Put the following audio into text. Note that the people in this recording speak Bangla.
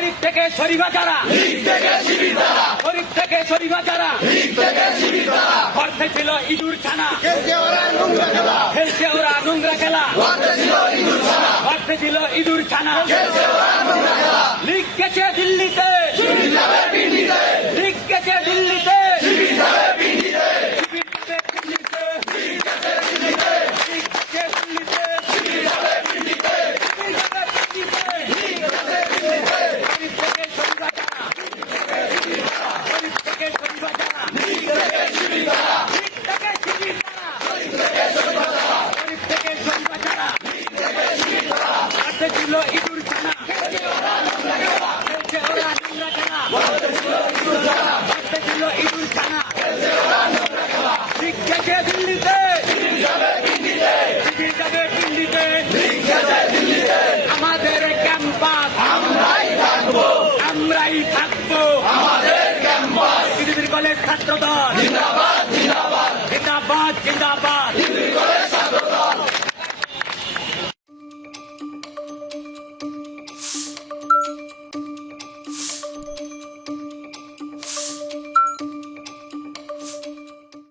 শরীফ থেকে শরীফা যারা, শরীফ থেকে শরীফা যারা, করতে ছিল ইঁদুর ছানা, খেলছে ওরা নোংরা খেলা, করতে ছিল ইঁদুর ছানা। লিগ গেছে দিল্লিতে, লিগ গেছে দিল্লিতে, ছিল ইঁদুর ছানা, ওরা নোংরা খেলা, ছিল ইঁদুর ছানা। লিগ গেছে দিল্লিতে, যাবে দিল্লিতে, আমাদের ক্যাম্পাস আমরাই থাকবো, পৃথিবীর কলেজ ছাত্র